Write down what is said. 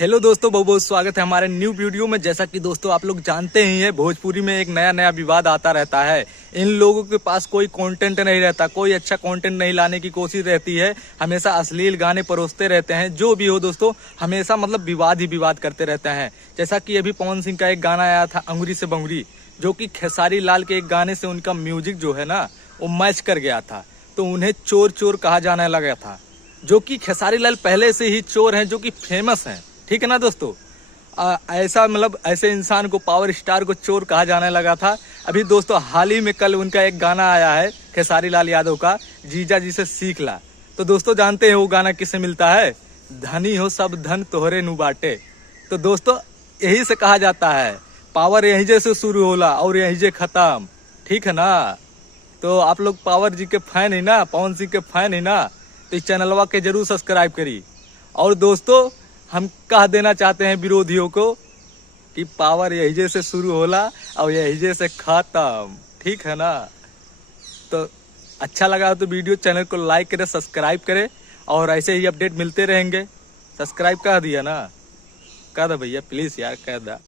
Hello दोस्तों, बहुत बहुत स्वागत है हमारे न्यू वीडियो में। जैसा कि दोस्तों आप लोग जानते ही हैं, भोजपुरी में एक नया विवाद आता रहता है। इन लोगों के पास कोई कंटेंट नहीं रहता, कोई अच्छा कंटेंट नहीं लाने की कोशिश रहती है, हमेशा अश्लील गाने परोसते रहते हैं। जो भी हो दोस्तों, हमेशा मतलब विवाद ही विवाद करते रहते हैं। जैसा कि अभी पवन सिंह का एक गाना आया था अंगुरी से बंगुरी, जो कि खेसारी लाल के एक गाने से उनका म्यूजिक जो है ना वो मैच कर गया था, तो उन्हें चोर चोर कहा जाने लगा था। जो कि खेसारी लाल पहले से ही चोर हैं, जो कि फेमस हैं, ठीक है ना दोस्तों। ऐसा मतलब ऐसे इंसान को, पावर स्टार को चोर कहा जाने लगा था। अभी दोस्तों हाल ही में कल उनका एक गाना आया है खेसारी लाल यादव का, जीजा जी से सीख ला। तो दोस्तों जानते हैं वो गाना किससे मिलता है? धनी हो सब धन तोहरे नु बाटे। तो दोस्तों यही से कहा जाता है पावर यहीं से शुरू होला और यहीं से खत्म, ठीक है ना। तो आप लोग पावर जी के फैन ही ना, पवन सिंह के फैन ही ना, तो इस चैनलवा के जरूर सब्सक्राइब करी। और दोस्तों हम कह देना चाहते हैं विरोधियों को कि पावर यही से शुरू होला और यही से खत्म, ठीक है ना। तो अच्छा लगा तो वीडियो चैनल को लाइक करें, सब्सक्राइब करें और ऐसे ही अपडेट मिलते रहेंगे। सब्सक्राइब कर दिया ना? कर दो भैया प्लीज यार, कर दो।